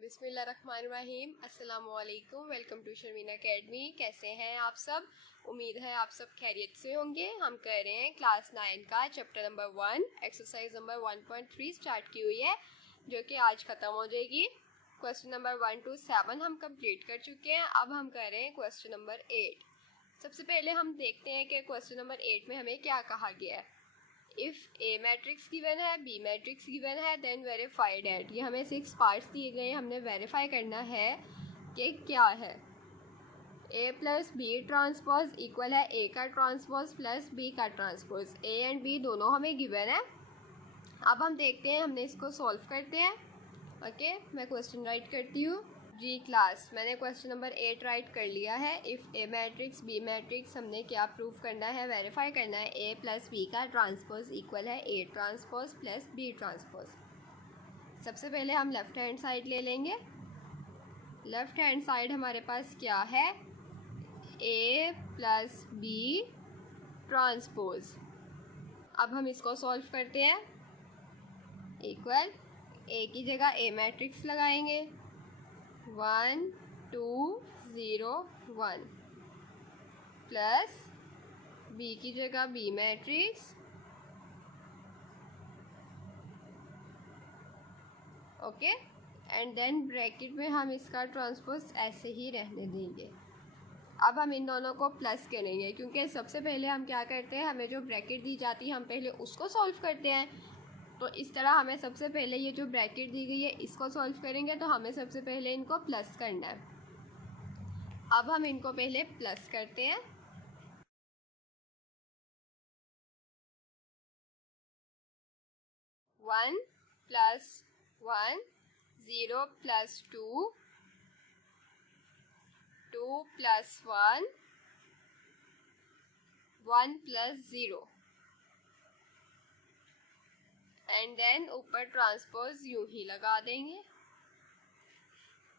बिस्मिल्लाहिर्रहमानिर्रहीम। अस्सलामुअलैकुम। Welcome to Sharmina academy. कैसे हैं आप सब? उम्मीद है आप सब खैरियत से होंगे। हम कर रहे हैं क्लास 9 का chapter number 1 exercise number 1.3 start की हुई है, जो कि आज ख़त्म हो जाएगी। क्वेश्चन नंबर 1 to 7 हम कंप्लीट कर चुके हैं। अब हम कर रहे हैं क्वेश्चन नंबर 8। सबसे पहले हम देखते हैं कि क्वेश्चन नंबर 8 में हमें क्या कहा गया है। इफ़ ए मैट्रिक्स गिवन है, बी मैट्रिक्स गिवन है, देन वेरीफाई डेट। ये हमें 6 पार्ट्स दिए गए हैं, हमने वेरीफाई करना है कि क्या है। A plus B transpose equal है ए का ट्रांसपोज प्लस बी का ट्रांसपोज। ए एंड बी दोनों हमें गिवन है। अब हम देखते हैं, हमने इसको सॉल्व करते हैं। ओके, मैं क्वेश्चन राइट करती हूँ। जी क्लास, मैंने क्वेश्चन नंबर 8 राइट कर लिया है। If A matrix B matrix, हमने क्या प्रूफ करना है, वेरीफाई करना है। ए प्लस बी का ट्रांसपोज इक्वल है A transpose plus B transpose. सबसे पहले हम लेफ्ट हैंड साइड ले लेंगे। लेफ्ट हैंड साइड हमारे पास क्या है, ए प्लस बी ट्रांसपोज। अब हम इसको सॉल्व करते हैं। इक्वल ए की जगह ए मैट्रिक्स लगाएंगे, 1 2 0 1 प्लस बी की जगह B matrix, okay, and then bracket में हम इसका ट्रांसपोज ऐसे ही रहने देंगे। अब हम इन दोनों को प्लस करेंगे, क्योंकि सबसे पहले हम क्या करते हैं, हमें जो ब्रैकेट दी जाती है हम पहले उसको सॉल्व करते हैं। तो इस तरह हमें सबसे पहले ये जो ब्रैकेट दी गई है इसको सॉल्व करेंगे, तो हमें सबसे पहले इनको प्लस करना है। अब हम इनको पहले प्लस करते हैं। One plus 1 0 plus 2 2 plus 1 1 plus 0 and then ऊपर ट्रांसपोज यूं ही लगा देंगे।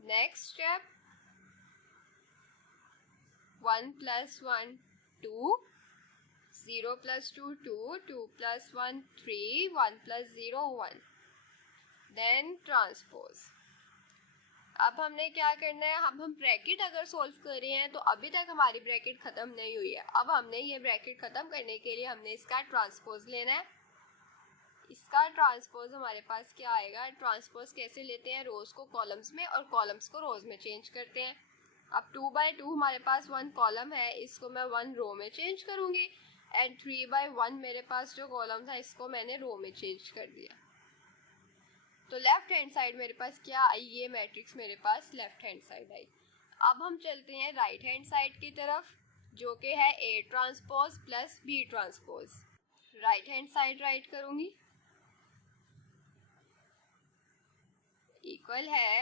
Next step, 1 plus 1 2 0 plus 2 2 2 plus 1 3 1 plus 0 1 then transpose. अब हमने क्या करना है, अब हम ब्रैकेट अगर सॉल्व कर रहे हैं तो अभी तक हमारी ब्रैकेट ख़त्म नहीं हुई है। अब हमने ये ब्रैकेट ख़त्म करने के लिए हमने इसका ट्रांसपोज लेना है। इसका ट्रांसपोज हमारे पास क्या आएगा, ट्रांसपोज कैसे लेते हैं, रोज़ को कॉलम्स में और कॉलम्स को रोज़ में चेंज करते हैं। अब 2/2 हमारे पास 1 कॉलम है, इसको मैं 1 रो में चेंज करूँगी, एंड 3/1 मेरे पास जो कॉलम था इसको मैंने रो में चेंज कर दिया। तो लेफ्ट हैंड साइड मेरे पास क्या आई, ये मैट्रिक्स मेरे पास लेफ्ट हैंड साइड आई। अब हम चलते हैं राइट हैंड साइड की तरफ, जो कि है A transpose plus B transpose. Right hand side write करूँगी, इक्वल है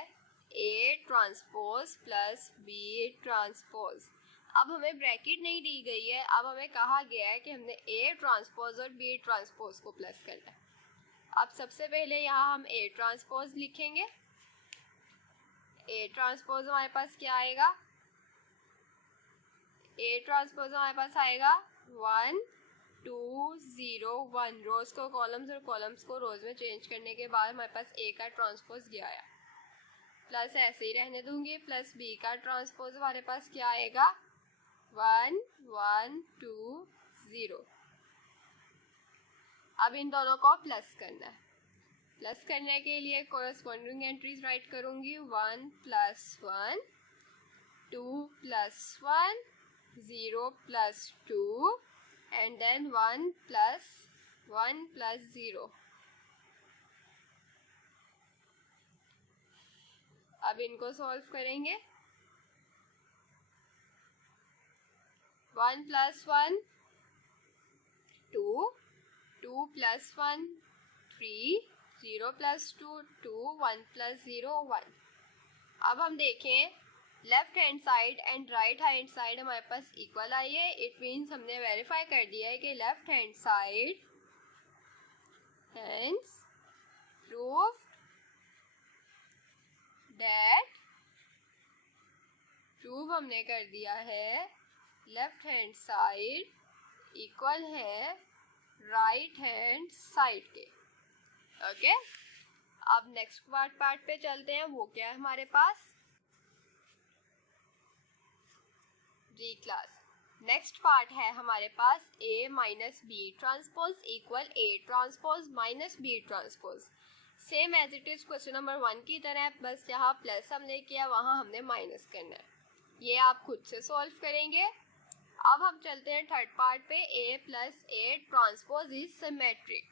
A transpose plus B transpose. अब हमें ब्रैकेट नहीं दी गई है, अब हमें कहा गया है कि हमने ए ट्रांसपोज और बी ट्रांसपोज को प्लस करना है। अब सबसे पहले यहाँ हम ए ट्रांसपोज लिखेंगे। ए ट्रांसपोज हमारे पास क्या आएगा, ए ट्रांसपोज हमारे पास आएगा 1 2 0 1। रोज को कॉलम्स और कॉलम्स को रोज में चेंज करने के बाद हमारे पास ए का ट्रांसपोज गया आया, प्लस ऐसे ही रहने दूंगी, प्लस बी का ट्रांसपोज हमारे पास क्या आएगा 1 1 2 0। अब इन दोनों को प्लस करना है। प्लस करने के लिए कोरस्पॉन्डिंग एंट्रीज राइट करूंगी, 1 plus 1 2 plus 1 0 plus 2 and then 1 plus 0। अब इनको सॉल्व करेंगे। 1 प्लस 1 2 2 प्लस 1 3 0 प्लस 2 2 1 प्लस 0 1। अब हम देखें, left hand side and right hand side हमारे पास इक्वल आई है। इट मीन्स हमने वेरीफाई कर दिया है कि left hand side hence proved that, prove हमने कर दिया है लेफ्ट हैंड साइड इक्वल है राइट हैंड साइड के। ओके, अब नेक्स्ट पार्ट पे चलते हैं, वो क्या है हमारे पास जी क्लास। नेक्स्ट पार्ट है हमारे पास A minus B transpose equal A transpose minus B transpose. Same as it is question number 1 की तरह, बस जहाँ प्लस हमने किया वहाँ हमने माइनस करना है। ये आप खुद से सॉल्व करेंगे। अब हम चलते हैं थर्ड पार्ट पे, A plus A transpose is symmetric.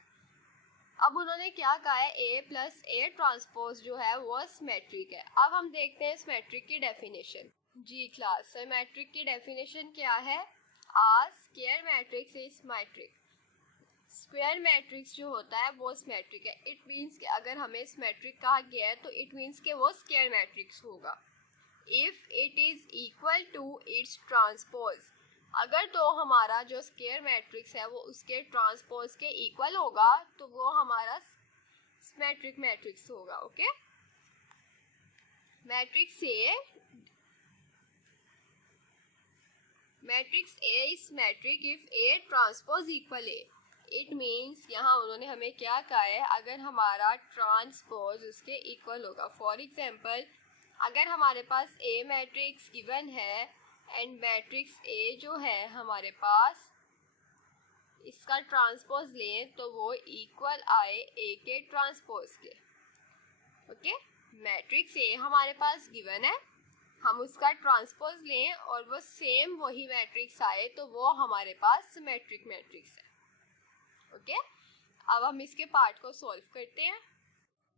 अब उन्होंने क्या कहा है, A प्लस A ट्रांसपोज जो है वो सिमेट्रिक है। अब हम देखते हैं सिमेट्रिक की डेफिनेशन जी क्लास। सिमेट्रिक की डेफिनेशन क्या है, a square matrix is symmetric. Square matrix जो होता है वो सिमेट्रिक है। इट मीन्स कि अगर हमें सिमेट्रिक कहा गया है तो इट मीन्स कि वो स्क्वायर मैट्रिक्स होगा। If it is equal to its transpose, अगर तो हमारा जो स्क्वायर मैट्रिक्स है वो उसके ट्रांसपोज के इक्वल होगा तो वो हमारा सिमेट्रिक मैट्रिक्स होगा। Okay, matrix A is symmetric if A transpose equal A. It means यहाँ उन्होंने हमें क्या कहा है, अगर हमारा ट्रांसपोज उसके इक्वल होगा। फॉर एग्जाम्पल, अगर हमारे पास A मैट्रिक्स गिवन है एंड मैट्रिक्स A जो है हमारे पास, इसका ट्रांसपोज लें तो वो इक्वल आए A के ट्रांसपोज के। ओके, मैट्रिक्स A हमारे पास गिवन है, हम उसका ट्रांसपोज लें और वो सेम वही मैट्रिक्स आए तो वो हमारे पास सिमेट्रिक मैट्रिक्स है। ओके, अब हम इसके पार्ट को सॉल्व करते हैं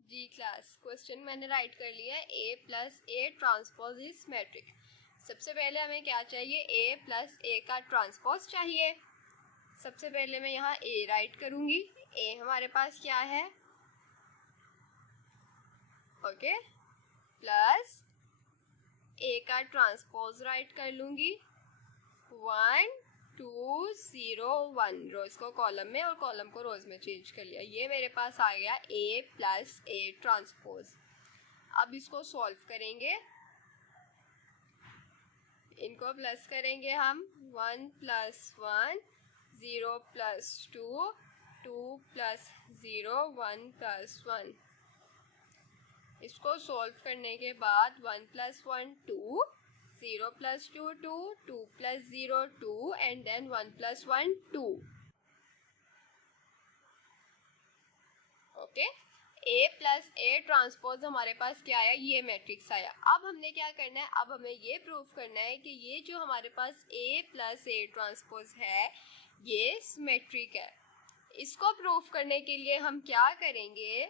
जी क्लास। क्वेश्चन मैंने राइट कर लिया है, A plus A transpose is symmetric. सबसे पहले हमें क्या चाहिए, A प्लस A का ट्रांसपोज चाहिए। सबसे पहले मैं यहाँ A राइट करूँगी। A हमारे पास क्या है, ओके, प्लस A का ट्रांसपोज राइट कर लूँगी 1 2 0 1, रोज को कॉलम में और कॉलम को रोज में चेंज कर लिया। ये मेरे पास आ गया A प्लस A ट्रांसपोज। अब इसको सॉल्व करेंगे, इनको प्लस करेंगे हम, 1 प्लस 1 0 प्लस 2 2 प्लस 0 1 प्लस 1। इसको सॉल्व करने के बाद 1 plus 1 2, 0 plus 2 2, 2 plus 0 2 and then 1 plus 1 2। Okay, A plus A transpose हमारे पास क्या आया, ये मैट्रिक्स आया। अब हमने क्या करना है, अब हमें ये प्रूव करना है कि ये जो हमारे पास A प्लस A ट्रांसपोज है ये सिमेट्रिक है। इसको प्रूव करने के लिए हम क्या करेंगे,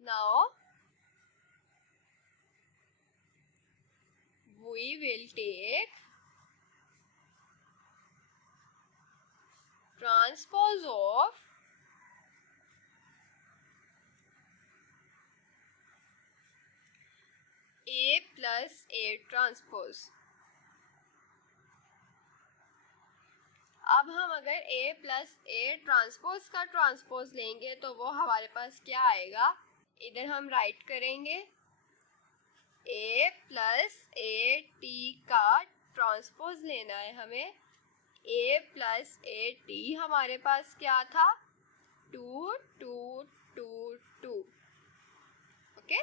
now we will take transpose of A plus A transpose. अब हम अगर A प्लस A ट्रांसपोज का ट्रांसपोज लेंगे तो वो हमारे पास क्या आएगा, इधर हम राइट करेंगे A प्लस A T का ट्रांसपोज लेना है हमें। A प्लस A T हमारे पास क्या था, 2 2 2 2। ओके,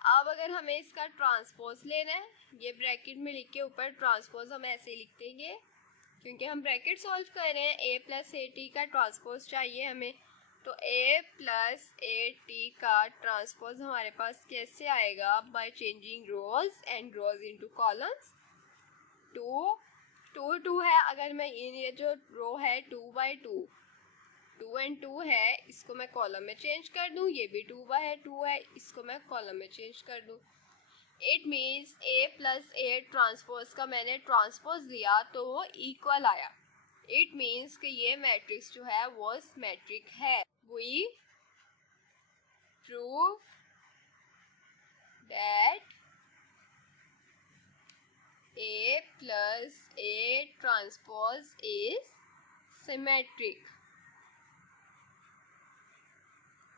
अब अगर हमें इसका ट्रांसपोज लेना है, ये ब्रैकेट में लिख के ऊपर ट्रांसपोज हम ऐसे लिख देंगे क्योंकि हम ब्रैकेट सॉल्व कर रहे हैं। A प्लस A T का ट्रांसपोज चाहिए हमें, तो A प्लस A T का ट्रांसपोज हमारे पास कैसे आएगा, by changing rows and rows into columns. 2 2 2 है, अगर मैं ये जो रो है 2 बाई 2 2 एंड 2 है, इसको मैं कॉलम में चेंज कर दूं। ये भी 2 बाई 2 है, इसको मैं कॉलम में चेंज कर दूं। It means A plus A transpose का मैंने ट्रांसपोज लिया तो वो इक्वल आया। इट मीन्स कि ये मैट्रिक्स जो है वो सिमेट्रिक है। We prove that A plus A transpose is symmetric.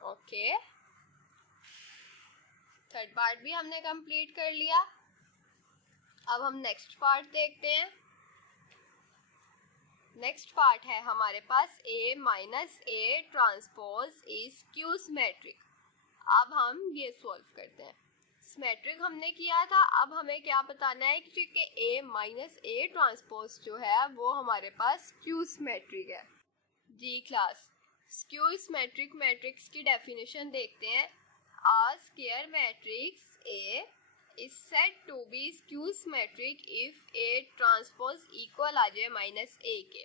Okay, third part भी हमने कंप्लीट कर लिया। अब हम नेक्स्ट पार्ट देखते हैं। नेक्स्ट पार्ट है हमारे पास A minus A transpose is skew symmetric. अब हम ये सॉल्व करते हैं। सिमेट्रिक हमने किया था, अब हमें क्या बताना है कि ए माइनस ए ट्रांसपोज जो है वो हमारे पास स्क्यू सिमेट्रिक है। जी क्लास, स्क्यू सिमेट्रिक मैट्रिक्स की डेफिनेशन देखते हैं। A square matrix A is said to be skew symmetric if A transpose equal आ जाए माइनस ए के।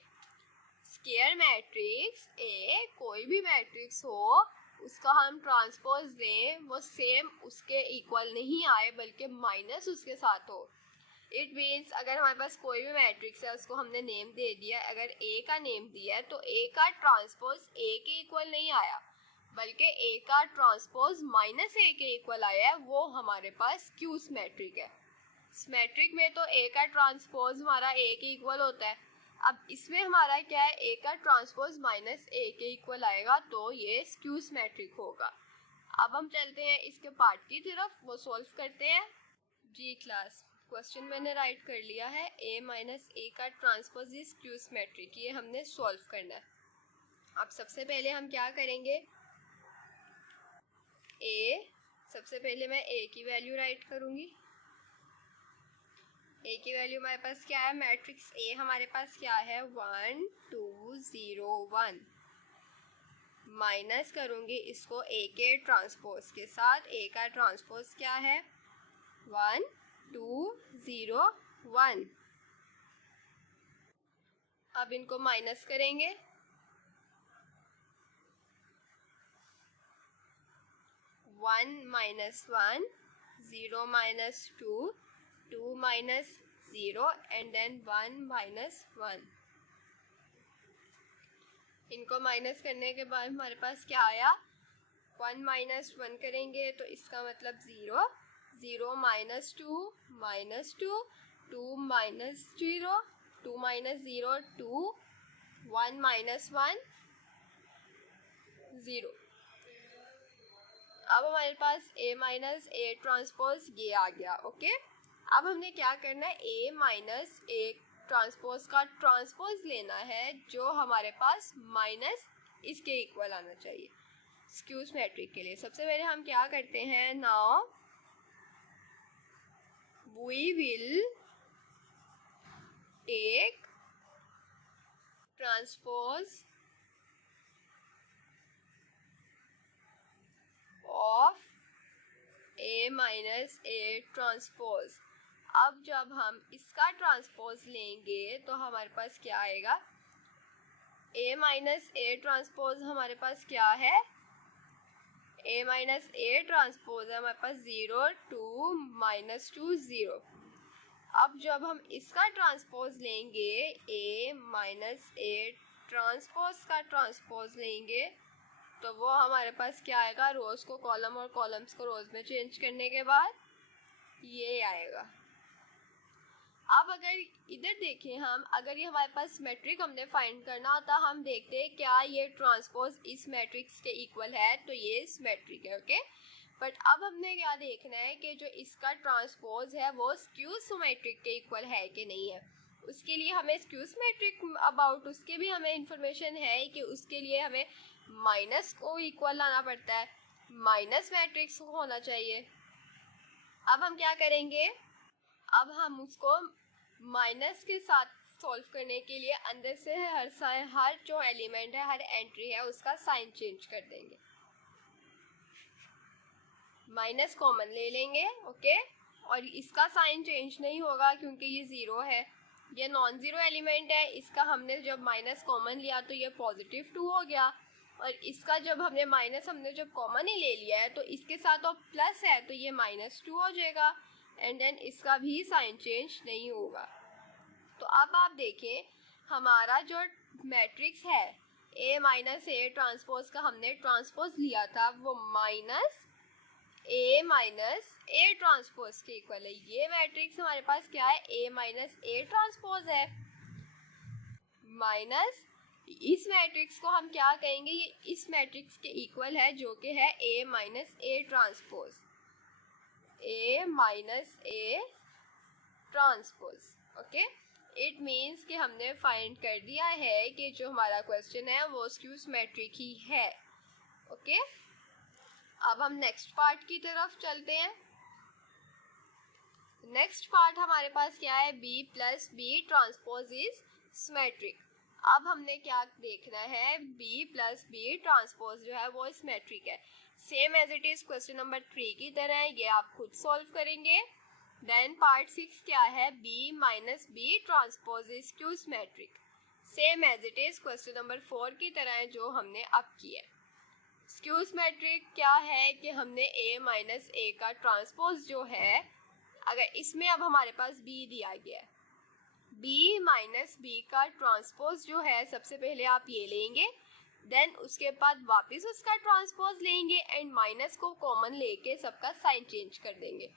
स्क्वायर मैट्रिक्स ए कोई भी मैट्रिक्स हो उसका हम ट्रांसपोज दें वो सेम उसके इक्वल नहीं आए बल्कि माइनस उसके साथ हो। इट मीन्स अगर हमारे पास कोई भी मैट्रिक्स है उसको हमने नेम दे दिया, अगर ए का नेम दिया है तो ए का ट्रांसपोज ए के इक्वल नहीं आया बल्कि ए का ट्रांसपोज माइनस ए के इक्वल आया है, वो हमारे पास क्यू सिमेट्रिक है। सिमेट्रिक में तो ए का ट्रांसपोज हमारा ए के इक्वल होता है, अब इसमें हमारा क्या है, ए का ट्रांसपोज माइनस ए के इक्वल आएगा तो ये स्क्यू सिमेट्रिक होगा। अब हम चलते हैं इसके पार्ट की तरफ, वो सॉल्व करते हैं। जी क्लास, क्वेश्चन मैंने राइट कर लिया है, ए माइनस ए का ट्रांसपोज इज स्क्यू सिमेट्रिक, ये हमने सॉल्व करना है। अब सबसे पहले हम क्या करेंगे, सबसे पहले मैं ए की वैल्यू राइट करूंगी। ए की वैल्यू हमारे पास क्या है, मैट्रिक्स ए हमारे पास क्या है 1 2 0 1, माइनस करूंगी इसको ए के ट्रांसपोज के साथ। ए का ट्रांसपोज क्या है 1 2 0 1। अब इनको माइनस करेंगे, one minus one, 0 minus 2, 2 minus 0 and then 1 minus 1। इनको माइनस करने के बाद हमारे पास क्या आया, 1 माइनस 1 करेंगे तो इसका मतलब 0, 0 minus 2 minus 2, 2 minus 0, 2 minus 0 2, 1 minus 1 0। अब हमारे पास ए माइनस ए ट्रांसपोज ये आ गया। ओके, अब हमने क्या करना है, ए माइनस ए ट्रांसपोज का ट्रांसपोज लेना है जो हमारे पास माइनस इसके इक्वल आना चाहिए स्क्यू सिमेट्रिक के लिए। सबसे पहले हम क्या करते हैं, now we will take transpose of A minus A transpose. अब जब हम इसका ट्रांसपोज लेंगे तो हमारे पास क्या आएगा, ए माइनस ए ट्रांसपोज हमारे पास क्या है, ए माइनस ए ट्रांसपोज है हमारे पास 0 2 माइनस 2 0। अब जब हम इसका ट्रांसपोज लेंगे, ए माइनस ए ट्रांसपोज का ट्रांसपोज लेंगे तो वो हमारे पास क्या आएगा, रोज को कॉलम और कॉलम्स को रोज में चेंज करने के बाद ये आएगा। अब अगर इधर देखें हम, अगर ये हमारे पास मैट्रिक हमने फाइंड करना होता, हम देखते हैं क्या ये ट्रांसपोज इस मैट्रिक्स के इक्वल है, तो ये सिमेट्रिक है। ओके, बट अब हमने क्या देखना है कि जो इसका ट्रांसपोज है वो स्क्यू सिमेट्रिक के इक्वल है कि नहीं है। उसके लिए हमें स्क्यू सिमेट्रिक अबाउट उसके भी हमें इंफॉर्मेशन है कि उसके लिए हमें माइनस को इक्वल लाना पड़ता है, माइनस मैट्रिक्स होना चाहिए। अब हम क्या करेंगे, अब हम उसको माइनस के साथ सॉल्व करने के लिए अंदर से हर जो एलिमेंट है, हर एंट्री है, उसका साइन चेंज कर देंगे। माइनस कॉमन ले लेंगे। ओके, और इसका साइन चेंज नहीं होगा क्योंकि ये 0 है, ये नॉन जीरो एलिमेंट है। इसका हमने जब माइनस कॉमन लिया तो ये पॉजिटिव 2 हो गया, और इसका जब हमने जब कॉमन ही ले लिया है तो इसके साथ और प्लस है तो ये -2 हो जाएगा, एंड देन इसका भी साइन चेंज नहीं होगा। तो अब आप देखें हमारा जो मैट्रिक्स है ए माइनस ए ट्रांसपोज का हमने ट्रांसपोज लिया था वो माइनस ए ट्रांसपोज के इक्वल है। ये मैट्रिक्स हमारे पास क्या है, ए माइनस ए ट्रांसपोज है, माइनस इस मैट्रिक्स को हम क्या कहेंगे, ये इस मैट्रिक्स के इक्वल है जो कि है A minus A transpose, A minus A transpose. Okay, it means कि हमने फाइंड कर दिया है कि जो हमारा क्वेश्चन है वो स्क्यू सिमेट्रिक ही है। ओके, अब हम नेक्स्ट पार्ट की तरफ चलते हैं। नेक्स्ट पार्ट हमारे पास क्या है, b plus B transpose is symmetric. अब हमने क्या देखना है, b प्लस बी ट्रांसपोज जो है वो सिमेट्रिक है। Same as it is question number 3 की तरह, ये आप खुद सॉल्व करेंगे। देन पार्ट 6 क्या है, b minus B transpose is skew symmetric. Same as it is question number 4 की तरह जो हमने अब किया। स्क्यू सिमेट्रिक क्या है कि हमने a माइनस ए का ट्रांसपोज जो है, अगर इसमें अब हमारे पास b दिया गया है, b माइनस बी का ट्रांसपोज जो है, सबसे पहले आप ये लेंगे, देन उसके बाद वापस उसका ट्रांसपोज लेंगे एंड माइनस को कॉमन लेके सबका साइन चेंज कर देंगे।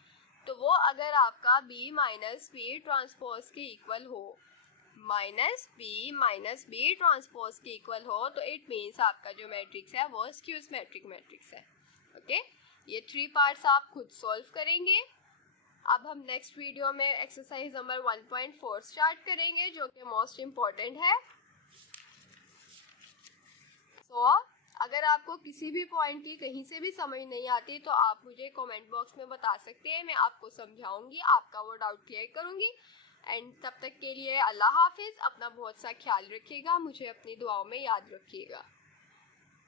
तो वो अगर आपका b माइनस बी ट्रांसपोज के इक्वल हो, माइनस बी ट्रांसपोज के इक्वल हो, तो इट मीन्स आपका जो मैट्रिक्स है वो स्क्यू सिमेट्रिक मैट्रिक्स है। ओके, ये 3 पार्ट्स आप खुद सॉल्व करेंगे। अब हम नेक्स्ट वीडियो में एक्सरसाइज नंबर 1.4 स्टार्ट करेंगे, जो कि मोस्ट इम्पॉर्टेंट है। अगर आपको किसी भी पॉइंट की कहीं से भी समझ नहीं आती तो आप मुझे कमेंट बॉक्स में बता सकते हैं, मैं आपको समझाऊंगी, आपका वो डाउट क्लियर करूंगी। एंड तब तक के लिए अल्लाह हाफिज़, अपना बहुत सा ख्याल रखिएगा, मुझे अपनी दुआओं में याद रखिएगा।